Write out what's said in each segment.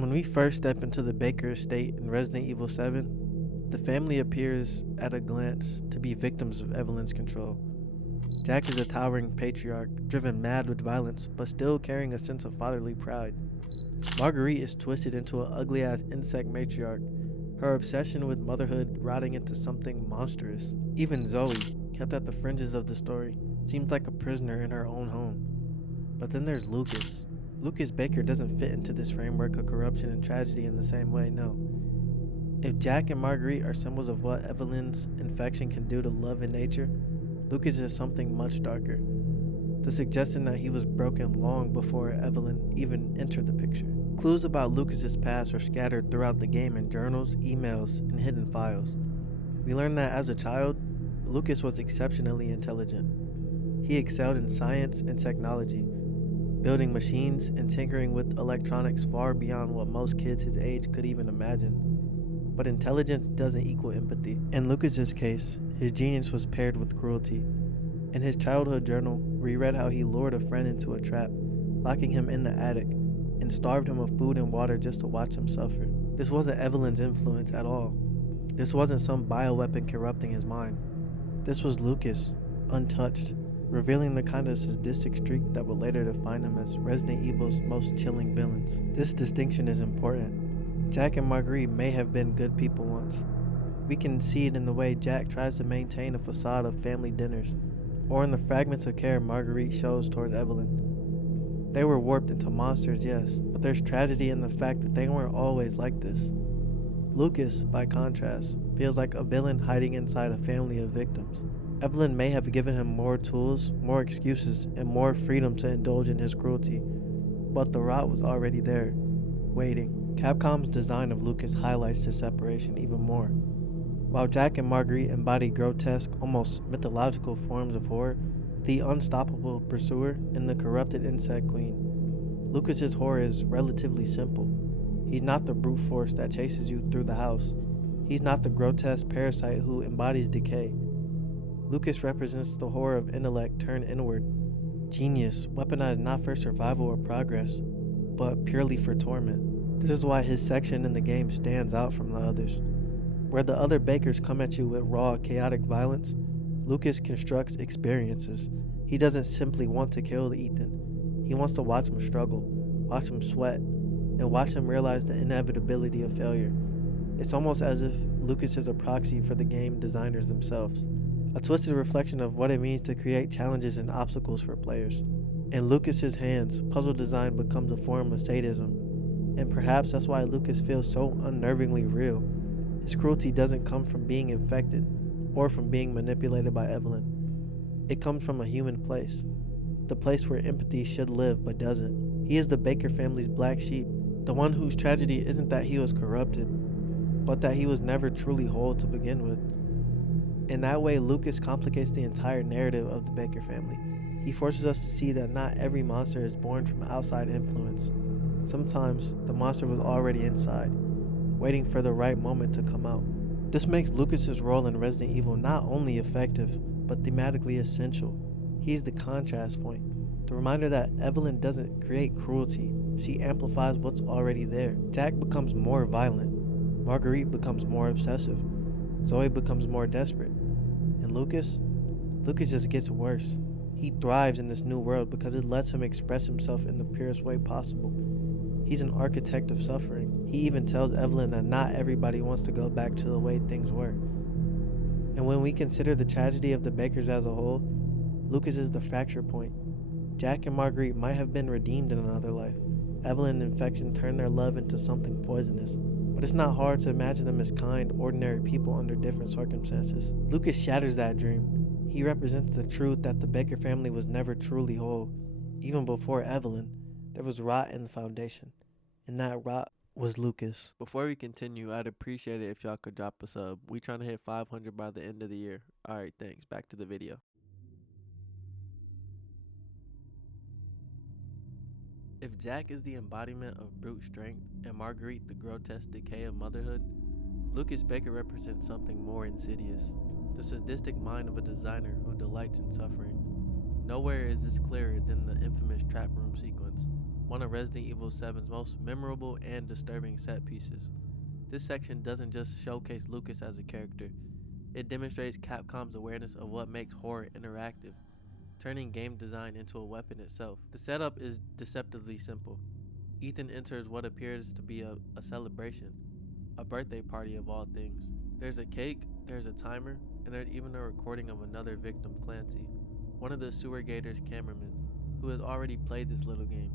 When we first step into the Baker estate in Resident Evil 7, the family appears at a glance to be victims of Evelyn's control. Jack is a towering patriarch, driven mad with violence, but still carrying a sense of fatherly pride. Marguerite is twisted into an ugly-ass insect matriarch, her obsession with motherhood rotting into something monstrous. Even Zoe, kept at the fringes of the story, seems like a prisoner in her own home. But then there's Lucas. Lucas Baker doesn't fit into this framework of corruption and tragedy in the same way, no. If Jack and Marguerite are symbols of what Evelyn's infection can do to love and nature, Lucas is something much darker. The suggestion that he was broken long before Evelyn even entered the picture. Clues about Lucas's past are scattered throughout the game in journals, emails, and hidden files. We learn that as a child, Lucas was exceptionally intelligent. He excelled in science and technology, building machines and tinkering with electronics far beyond what most kids his age could even imagine. But intelligence doesn't equal empathy. In Lucas's case, his genius was paired with cruelty. In his childhood journal, we read how he lured a friend into a trap, locking him in the attic, and starved him of food and water just to watch him suffer. This wasn't Evelyn's influence at all. This wasn't some bioweapon corrupting his mind. This was Lucas, untouched, revealing the kind of sadistic streak that would later define him as Resident Evil's most chilling villains. This distinction is important. Jack and Marguerite may have been good people once. We can see it in the way Jack tries to maintain a facade of family dinners, or in the fragments of care Marguerite shows towards Evelyn. They were warped into monsters, yes, but there's tragedy in the fact that they weren't always like this. Lucas, by contrast, feels like a villain hiding inside a family of victims. Evelyn may have given him more tools, more excuses, and more freedom to indulge in his cruelty, but the rot was already there, waiting. Capcom's design of Lucas highlights this separation even more. While Jack and Marguerite embody grotesque, almost mythological forms of horror, the unstoppable pursuer and the corrupted insect queen, Lucas's horror is relatively simple. He's not the brute force that chases you through the house. He's not the grotesque parasite who embodies decay. Lucas represents the horror of intellect turned inward, genius weaponized not for survival or progress, but purely for torment. This is why his section in the game stands out from the others. Where the other Bakers come at you with raw, chaotic violence, Lucas constructs experiences. He doesn't simply want to kill Ethan. He wants to watch him struggle, watch him sweat, and watch him realize the inevitability of failure. It's almost as if Lucas is a proxy for the game designers themselves, a twisted reflection of what it means to create challenges and obstacles for players. In Lucas's hands, puzzle design becomes a form of sadism, and perhaps that's why Lucas feels so unnervingly real. His cruelty doesn't come from being infected or from being manipulated by Evelyn. It comes from a human place, the place where empathy should live but doesn't. He is the Baker family's black sheep, the one whose tragedy isn't that he was corrupted, but that he was never truly whole to begin with. In that way, Lucas complicates the entire narrative of the Baker family. He forces us to see that not every monster is born from outside influence. Sometimes, the monster was already inside, waiting for the right moment to come out. This makes Lucas's role in Resident Evil not only effective, but thematically essential. He's the contrast point, the reminder that Evelyn doesn't create cruelty, she amplifies what's already there. Jack becomes more violent, Marguerite becomes more obsessive, Zoe becomes more desperate, and Lucas just gets worse. He thrives in this new world because it lets him express himself in the purest way possible. He's an architect of suffering. He even tells Evelyn that not everybody wants to go back to the way things were. And when we consider the tragedy of the Bakers as a whole, Lucas is the fracture point. Jack and Marguerite might have been redeemed in another life. Evelyn and infection turned their love into something poisonous. But it's not hard to imagine them as kind, ordinary people under different circumstances. Lucas shatters that dream. He represents the truth that the Baker family was never truly whole. Even before Evelyn, there was rot in the foundation. And that rot was Lucas. Before we continue, I'd appreciate it if y'all could drop a sub. We trying to hit 500 by the end of the year. Alright, thanks. Back to the video. If Jack is the embodiment of brute strength and Marguerite the grotesque decay of motherhood, Lucas Baker represents something more insidious, the sadistic mind of a designer who delights in suffering. Nowhere is this clearer than the infamous trap room sequence, one of Resident Evil 7's most memorable and disturbing set pieces. This section doesn't just showcase Lucas as a character, it demonstrates Capcom's awareness of what makes horror interactive, turning game design into a weapon itself. The setup is deceptively simple. Ethan enters what appears to be a celebration, a birthday party of all things. There's a cake, there's a timer, and there's even a recording of another victim, Clancy, one of the Sewer Gators cameramen, who has already played this little game.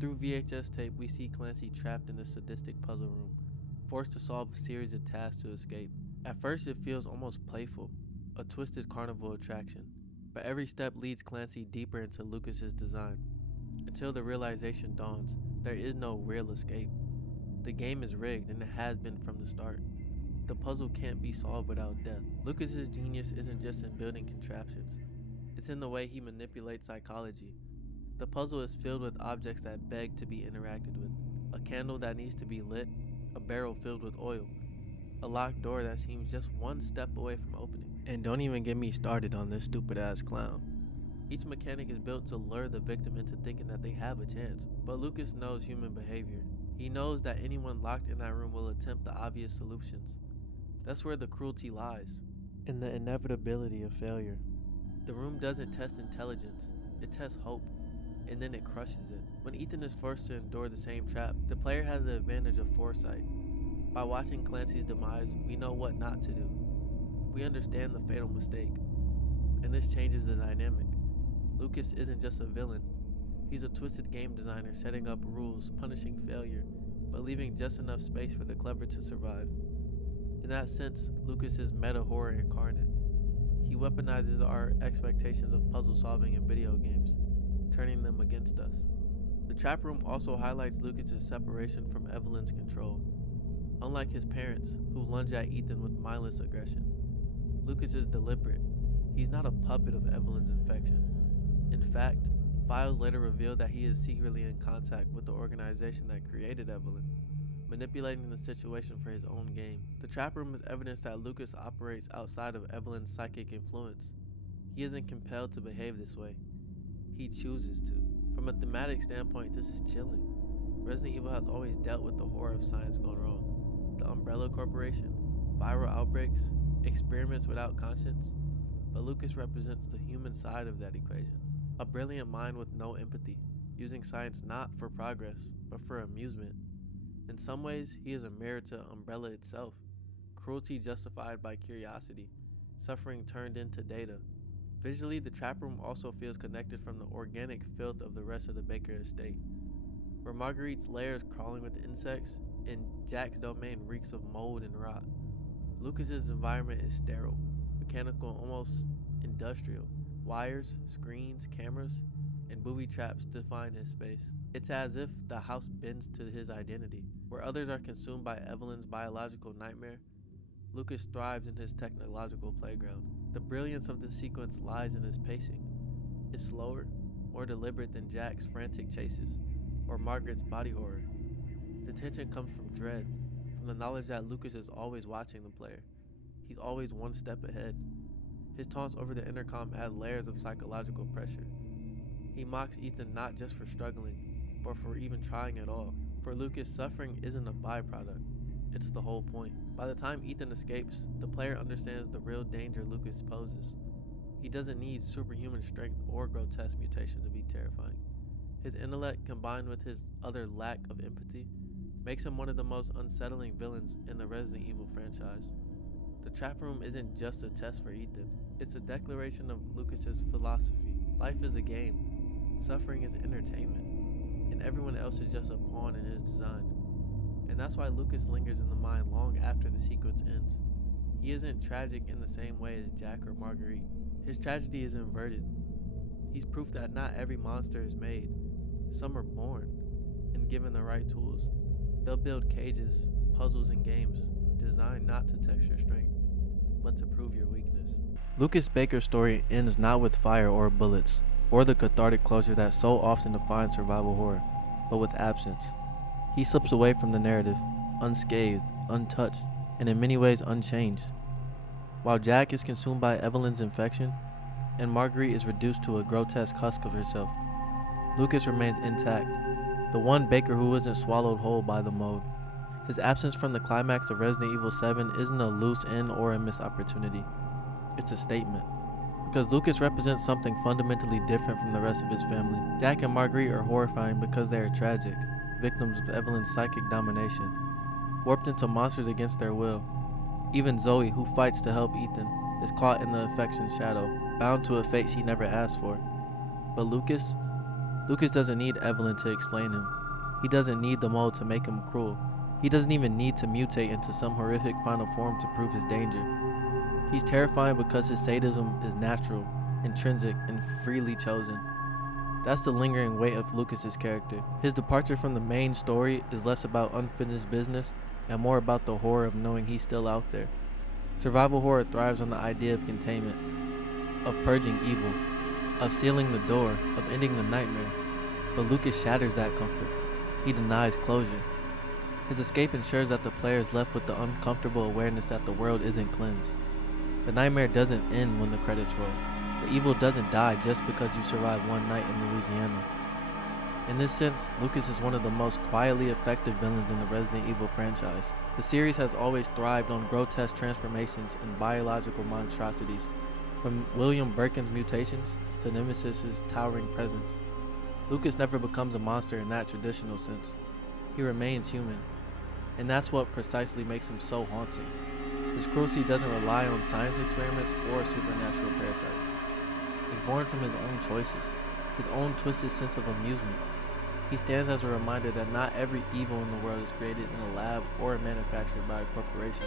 Through VHS tape, we see Clancy trapped in this sadistic puzzle room, forced to solve a series of tasks to escape. At first, it feels almost playful, a twisted carnival attraction, but every step leads Clancy deeper into Lucas's design, until the realization dawns, there is no real escape. The game is rigged, and it has been from the start. The puzzle can't be solved without death. Lucas's genius isn't just in building contraptions, it's in the way he manipulates psychology. The puzzle is filled with objects that beg to be interacted with. A candle that needs to be lit, a barrel filled with oil, a locked door that seems just one step away from opening. And don't even get me started on this stupid ass clown. Each mechanic is built to lure the victim into thinking that they have a chance, but Lucas knows human behavior. He knows that anyone locked in that room will attempt the obvious solutions. That's where the cruelty lies. In the inevitability of failure. The room doesn't test intelligence, it tests hope, and then it crushes it. When Ethan is forced to endure the same trap, the player has the advantage of foresight. By watching Clancy's demise, we know what not to do. We understand the fatal mistake, and this changes the dynamic. Lucas isn't just a villain, he's a twisted game designer setting up rules, punishing failure, but leaving just enough space for the clever to survive. In that sense, Lucas is meta-horror incarnate. He weaponizes our expectations of puzzle solving in video games, turning them against us. The trap room also highlights Lucas's separation from Evelyn's control. Unlike his parents, who lunge at Ethan with mindless aggression, Lucas is deliberate. He's not a puppet of Evelyn's infection. In fact, files later reveal that he is secretly in contact with the organization that created Evelyn, manipulating the situation for his own gain. The trap room is evidence that Lucas operates outside of Evelyn's psychic influence. He isn't compelled to behave this way. He chooses to. From a thematic standpoint, this is chilling. Resident Evil has always dealt with the horror of science gone wrong. The Umbrella Corporation, viral outbreaks, experiments without conscience, but Lucas represents the human side of that equation. A brilliant mind with no empathy, using science not for progress, but for amusement. In some ways, he is a mirror to Umbrella itself. Cruelty justified by curiosity, suffering turned into data. Visually, the trap room also feels connected from the organic filth of the rest of the Baker estate. Where Marguerite's lair is crawling with insects, and Jack's domain reeks of mold and rot. Lucas's environment is sterile, mechanical, almost industrial. Wires, screens, cameras, and booby traps define his space. It's as if the house bends to his identity. Where others are consumed by Evelyn's biological nightmare, Lucas thrives in his technological playground. The brilliance of this sequence lies in his pacing. It's slower, more deliberate than Jack's frantic chases, or Margaret's body horror. The tension comes from dread, from the knowledge that Lucas is always watching the player. He's always one step ahead. His taunts over the intercom add layers of psychological pressure. He mocks Ethan not just for struggling, but for even trying at all. For Lucas, suffering isn't a byproduct, it's the whole point. By the time Ethan escapes, the player understands the real danger Lucas poses. He doesn't need superhuman strength or grotesque mutation to be terrifying. His intellect, combined with his utter lack of empathy, makes him one of the most unsettling villains in the Resident Evil franchise. The trap room isn't just a test for Ethan, it's a declaration of Lucas's philosophy. Life is a game, suffering is entertainment, and everyone else is just a pawn in his design. And that's why Lucas lingers in the mind long after the sequence ends. He isn't tragic in the same way as Jack or Marguerite. His tragedy is inverted. He's proof that not every monster is made. Some are born, and given the right tools. They'll build cages, puzzles, and games designed not to test your strength, but to prove your weakness. Lucas Baker's story ends not with fire or bullets, or the cathartic closure that so often defines survival horror, but with absence. He slips away from the narrative, unscathed, untouched, and in many ways unchanged. While Jack is consumed by Evelyn's infection, and Marguerite is reduced to a grotesque husk of herself. Lucas remains intact, the one Baker who isn't swallowed whole by the mold. His absence from the climax of Resident Evil 7 isn't a loose end or a missed opportunity. It's a statement. Because Lucas represents something fundamentally different from the rest of his family. Jack and Marguerite are horrifying because they are tragic, victims of Evelyne's psychic domination, warped into monsters against their will. Even Zoe, who fights to help Ethan, is caught in the affection's shadow, bound to a fate she never asked for. But Lucas doesn't need Eveline to explain him. He doesn't need the mold to make him cruel. He doesn't even need to mutate into some horrific final form to prove his danger. He's terrifying because his sadism is natural, intrinsic, and freely chosen. That's the lingering weight of Lucas's character. His departure from the main story is less about unfinished business and more about the horror of knowing he's still out there. Survival horror thrives on the idea of containment, of purging evil, of sealing the door, of ending the nightmare. But Lucas shatters that comfort. He denies closure. His escape ensures that the player is left with the uncomfortable awareness that the world isn't cleansed. The nightmare doesn't end when the credits roll. The evil doesn't die just because you survived one night in Louisiana. In this sense, Lucas is one of the most quietly effective villains in the Resident Evil franchise. The series has always thrived on grotesque transformations and biological monstrosities, from William Birkin's mutations to Nemesis's towering presence. Lucas never becomes a monster in that traditional sense. He remains human, and that's what precisely makes him so haunting. His cruelty doesn't rely on science experiments or supernatural parasites. It's born from his own choices, his own twisted sense of amusement. He stands as a reminder that not every evil in the world is created in a lab or manufactured by a corporation.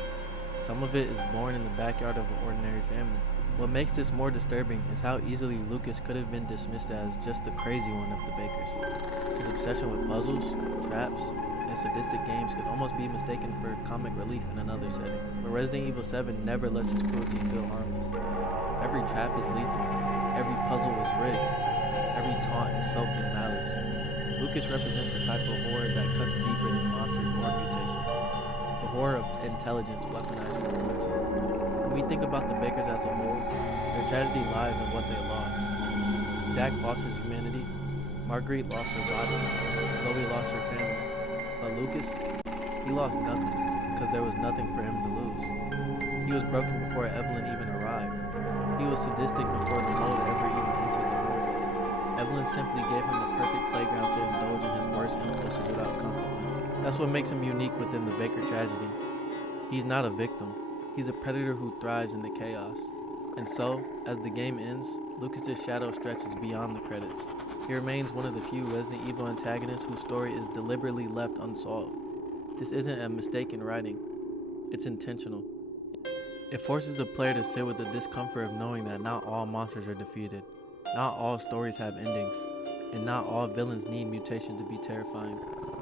Some of it is born in the backyard of an ordinary family. What makes this more disturbing is how easily Lucas could have been dismissed as just the crazy one of the Bakers. His obsession with puzzles, traps, and sadistic games could almost be mistaken for comic relief in another setting. But Resident Evil 7 never lets his cruelty feel harmless. Every trap is lethal, every puzzle is rigged, every taunt is soaked in malice. Lucas represents a type of horror that cuts deeper than monsters or mutation. The horror of intelligence weaponized for cruelty. When we think about the Bakers as a whole, their tragedy lies in what they lost. Jack lost his humanity, Marguerite lost her body, Zoe lost her family. But Lucas, he lost nothing, because there was nothing for him to lose. He was broken before Eveline even arrived. He was sadistic before the mold ever even entered the room. Eveline simply gave him the perfect playground to indulge in his worst impulses without consequence. That's what makes him unique within the Baker tragedy. He's not a victim. He's a predator who thrives in the chaos. And so, as the game ends, Lucas's shadow stretches beyond the credits. He remains one of the few Resident Evil antagonists whose story is deliberately left unsolved. This isn't a mistake in writing. It's intentional. It forces the player to sit with the discomfort of knowing that not all monsters are defeated, not all stories have endings, and not all villains need mutation to be terrifying.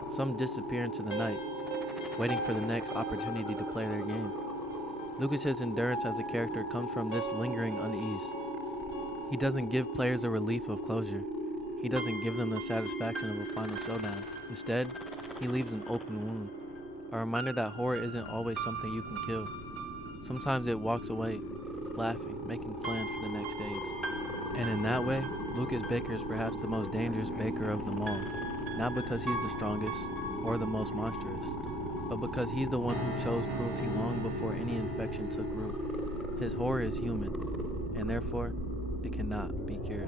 Some disappear into the night, waiting for the next opportunity to play their game. Lucas's endurance as a character comes from this lingering unease. He doesn't give players a relief of closure. He doesn't give them the satisfaction of a final showdown. Instead, he leaves an open wound, a reminder that horror isn't always something you can kill. Sometimes it walks away, laughing, making plans for the next stage. And in that way, Lucas Baker is perhaps the most dangerous Baker of them all, not because he's the strongest or the most monstrous, but because he's the one who chose cruelty long before any infection took root. His horror is human, and therefore, it cannot be cured.